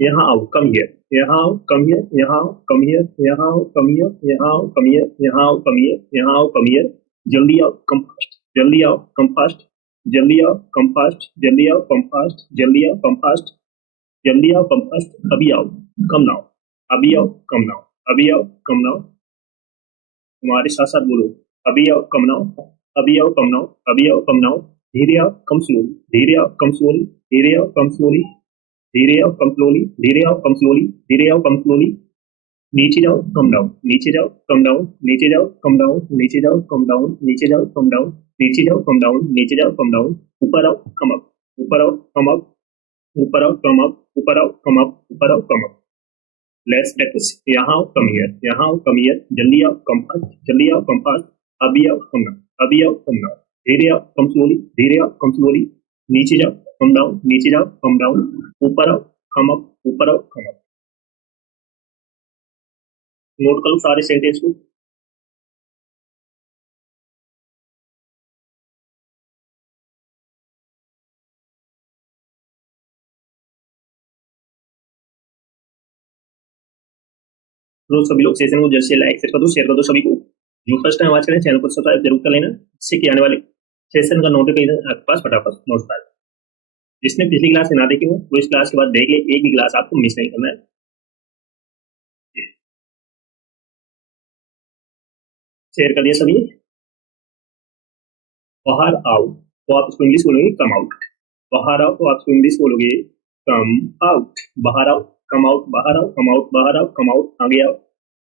यहाँ आओ, come here, यहाँ आओ, कम हियर, यहाँ आओ, कम हियर, यहाँ आओ, कम हियर, यहाँ आओ, कम हियर, यहाँ आओ, कम हियर, यहाँ आओ, कम हियर, जल्दी आओ, कम फास्ट, जल्दी आओ, कम फास्ट, जल्दी आओ, कम फास्ट, जल्दी आओ, कम फास्ट, जल्दी आओ, कम फास्ट, जल्दी आओ, कम फास्ट, अभी आओ, कम नाउ, अभी आओ, कम नाउ, अभी आओ, कम नाउ, तुम्हारे साथ साथ बोलो, अभी आओ, कम नाउ, अभी आओ, कम नाउ, अभी आओ, कम नाउ, धीरे आओ, कम स्लोली, धीरे आओ, कम स्लोली, धीरे आओ, कम स्लोली, धीरे आओ, कम स्लोली, धीरे आओ, कम स्लोली, धीरे आओ, कम स्लोली, नीचे जाओ, कम डाउन, नीचे जाओ, कम डाउन, नीचे जाओ, कम डाउन, नीचे जाओ, कम डाउन, नीचे जाओ, कम डाउन, नीचे जाओ, कम डाउन, नीचे जाओ, कम डाउन, ऊपर आओ, कम अप, ऊपर आओ, कम अप, ऊपर आओ, कम अप, ऊपर आओ, कम अप, ऊपर आओ, कम अप। Let's practice. यहाँ आओ, कम हियर, यहाँ आओ, कम हियर, जल्दी आओ, कम फास्ट, जल्दी आओ, कम फास्ट, अभी आओ, कम नाउ, अभी आओ, कम नाउ, धीरे आओ, कम स्लोली, धीरे आओ, कम स्लोली, नीचे जाओ, कम डाउन, नीचे जाओ, कम डाउन, ऊपर आओ, कम अप, ऊपर आओ, कम अप। नोट करो सारे सेंटेंस को। तो सभी लोग सेशन को जल्द से लाइक शेयर कर दो सभी को। जो फर्स्ट टाइम वॉच करें चैनल को सब्सक्राइब जरूर कर लेना, जिससे कि आने वाले सेशन का नोटिफिकेशन आपके पास फटाफट पहुंचता है। जिसने पिछली क्लास से ना देखी हो वो इस क्लास के बाद देख ले, एक भी क्लास आपको मिस नहीं करना है। शेयर कर दिया सभी। बाहर आओ तो आप इसको इंग्लिश बोलोगे कम आउट, बाहर आओ तो आप इसको इंग्लिश बोलोगे कम आउट, बाहर आओ, कम आउट, बाहर आओ, कम आउट, बाहर आओ, कम आउट, आगे आओ,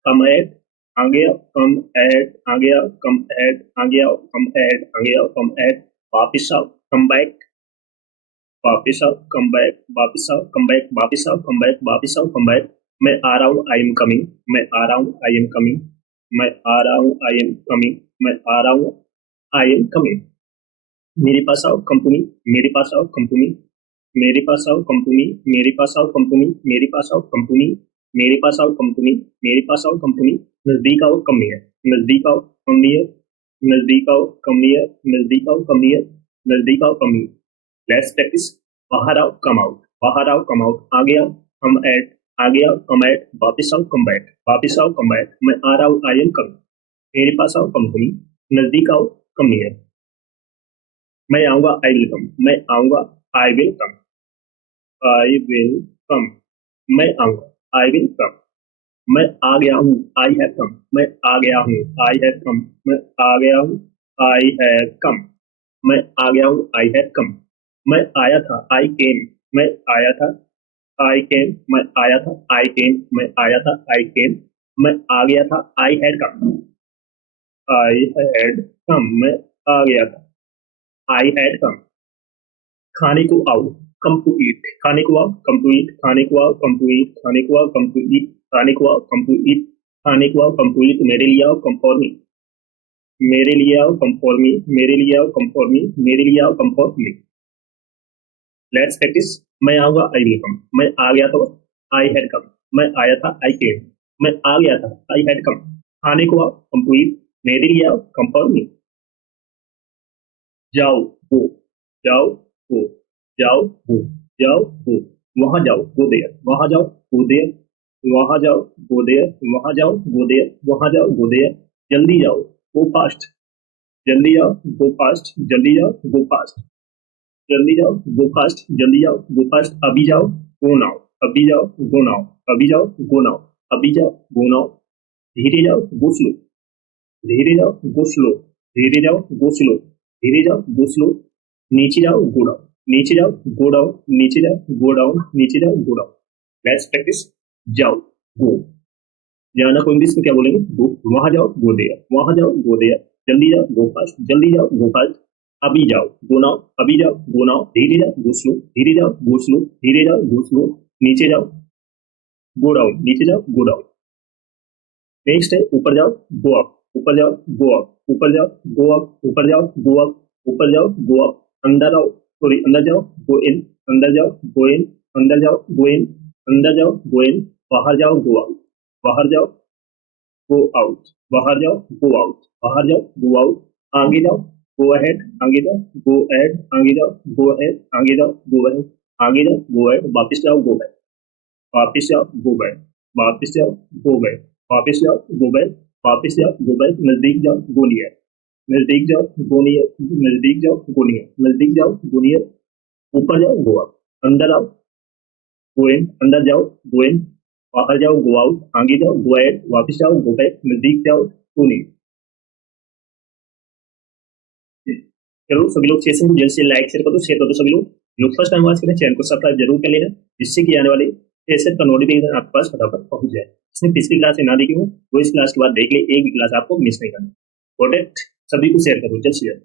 कम एट, आगे आओ, कम एट, आगे आओ, कम एट, आगे आओ, कम एट, आगे आओ, कम एट, वापिस आओ, कम बैक, वापिस आओ, कम बैक, वापिस आओ, कम बैक, वापिस आओ, कम बैक, वापिस आओ, कम बैक। मैं आ रहा हूँ, आई एम कमिंग, मैं आ रहा हूँ, आई एम कमिंग, मैं आ रहा हूँ, आई एम कमिंग, मैं आ रहा हूँ, आई एम कमिंग। मेरे पास आओ कंपनी, मेरे पास आओ कंपनी, मेरे पास आओ कंपनी, मेरे पास आओ कंपनी, मेरे पास आओ कंपनी, मेरे पास आओ कंपनी, मेरे पास आओ कंपनी। नजदीक आओ, कम नियर, नजदीक आओ, कम नियर, नजदीक आओ, कम नियर, नजदीक आओ, कम नियर, नजदीक आओ, कम नियर। Let's practice. बाहर आओ, कम आउट, बाहर आओ, कम आउट, आगे आओ, कम एट, आगे आओ, कम एट, वापिस आओ, कम बैक, वापिस आओ, कम बैक। मैं आ रहा हूँ, आई एम कम, मेरे पास आओ कंपनी, नजदीक आओ, कम नियर। मैं आऊंगा, आई विल कम, मैं आऊंगा, I will come, I will come, मैं आऊंगा, आई विल कम। मैं आ गया हूँ, आई हैव कम, मैं आ गया हूँ, आई हैव कम, मैं आ गया हूँ, आई हैव कम, मैं आ गया हूँ, आई हैव कम। मैं आया था, आई केम, मैं आया था, आई केम, मैं आया था, आई केम, मैं आया था, आई केम। मैं आ गया था, I had come, I had come, मैं आ गया था, आई हैड कम। खाने को आओ, कम टू ईट, खाने को आओ, कम टू ईट, खाने को आओ, कम टू ईट, खाने को आओ, कम टू ईट, खाने को आओ, कम टू ईट, खाने को आओ, कम टू ईट। मेरे लिए आओ, कम फॉर मी, मेरे लिए आओ, कम फॉर मी, मेरे लिए आओ, कम फॉर मी, मेरे लिए आओ, come for me. Let's practice. मैं आऊंगा, आई विल कम, मैं आ गया था, आई हैड कम, मैं आया था, आई केम, मैं आ गया था, आई हैड कम। खाने को आओ, कम टू ईट, मेरे लिए आओ, कम फॉर मी। जाओ, गो, जाओ, गो, जाओ, गो, जाओ, गो, वहां जाओ, गो देयर, वहां जाओ, गो देयर, वहां जाओ, गो देयर, वहां जाओ, गो देयर, वहां जाओ, गो देयर। जल्दी जाओ, गो फास्ट, जल्दी जाओ, गो फास्ट, जल्दी जाओ, गो फास्ट, जल्दी जाओ, गो फास्ट, जल्दी जाओ, गो फास्ट। अभी जाओ, गो नाउ, अभी जाओ, गो नाउ, अभी जाओ, गो नाउ, अभी जाओ, गो नाउ। धीरे जाओ, गो स्लो, धीरे जाओ, गो स्लो, धीरे जाओ, गो स्लो, धीरे जाओ, गो स्लो। नीचे जाओ, गो डाउन, नीचे जाओ, गो डाउन, नीचे जाओ, गो डाउन, नीचे जाओ, गो डाउन। Let's practice. जाओ, गो, जाना को इंग्लिश में क्या बोलेंगे, गो। वहां जाओ, गो देयर, वहां जाओ, गो देयर। जल्दी जाओ, गो फास्ट, जल्दी जाओ, गो फास्ट। अभी जाओ, गो नाउ, अभी जाओ, गो नाउ। धीरे जाओ, गो स्लो, धीरे जाओ, गो स्लो, धीरे जाओ, गो स्लो। नीचे जाओ, गो डाउन, नीचे जाओ, गो डाउन। नेक्स्ट है ऊपर जाओ, गो अप, ऊपर जाओ, गो अप, ऊपर जाओ, गो अप, ऊपर जाओ, गो अप, ऊपर जाओ, गो अप। अंदर आओ, सॉरी अंदर जाओ, गो इन, अंदर जाओ, गो इन, अंदर जाओ, गो इन, अंदर जाओ, गो इन। बाहर जाओ, गो आउट, बाहर जाओ, गो आउट, बाहर जाओ, गो आउट, बाहर जाओ, गो आउट। आगे जाओ, गो अहेड, आगे जाओ, गो अहेड, आगे जाओ, गो अहेड, आगे जाओ, गो अहेड, आगे जाओ, गो अहेड, वापस जाओ, गो बैक। वापस जाओ, गो बैक, वापस जाओ, गो बैक, वापस जाओ, गो बैक, वापस जाओ, गो बैक, नजदीक जाओ, गो नियर, नजदीक जाओ, गो नियर, नजदीक जाओ, गो नियर, नजदीक जाओ, गो नियर, ऊपर जाओ, गो अप, अंदर आओ, गो इन, अंदर जाओ, गो इन, बाहर जाओ, गो आउट, आगे जाओ, गो एड, वापस जाओ, गो बैक, नजदीक जाओ, गो नियर। चलो सभी लोग सेशन को जल्द से लाइक शेयर कर दो, शेयर कर दो सभी लोग फर्स्ट टाइम वॉच करें चैनल को सब्सक्राइब जरूर कर लेना, जिससे कि आने वाले सेशन का नोटिफिकेशन आपके पास फटाफट पहुंच जाए। इसने पिछली क्लास में ना देखी हो वो इस क्लास के बाद देख ले, एक भी क्लास आपको मिस नहीं करना। प्रोडक्ट सभी को शेयर करो जल्द से जल्द,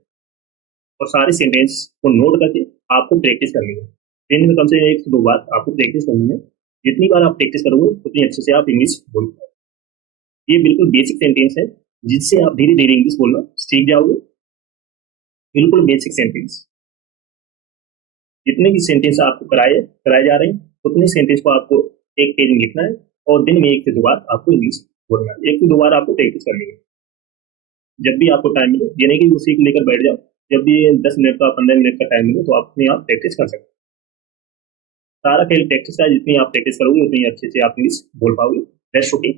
और सारे सेंटेंस को नोट करके आपको प्रैक्टिस करनी है। दिन में कम से कम 1 से 2 बार आपको प्रैक्टिस करनी है। जितनी बार आप प्रैक्टिस करोगे उतनी अच्छे से आप इंग्लिश बोल पाओगे। ये बिल्कुल बेसिक सेंटेंस है जिससे आप धीरे धीरे इंग्लिश बोलना सीख जाओगे। बिल्कुल बेसिक सेंटेंस, जितने भी सेंटेंस आपको कराए जा रहे हैं उतने सेंटेंस को आपको एक पेज में लिखना है और दिन में 1 से 2 बार आपको इंग्लिश बोलना है। 1 से 2 बार आपको प्रैक्टिस करनी है। जब भी आपको टाइम मिले, ये नहीं कि उसी को लेकर बैठ जाओ, जब भी 10 मिनट का 15 मिनट का टाइम मिले तो आप अपने आप प्रैक्टिस कर सकते हैं। सारा खेल प्रैक्टिस है, जितनी आप प्रैक्टिस करोगे उतनी अच्छे से आप इंग्लिश बोल पाओगे। Best okay.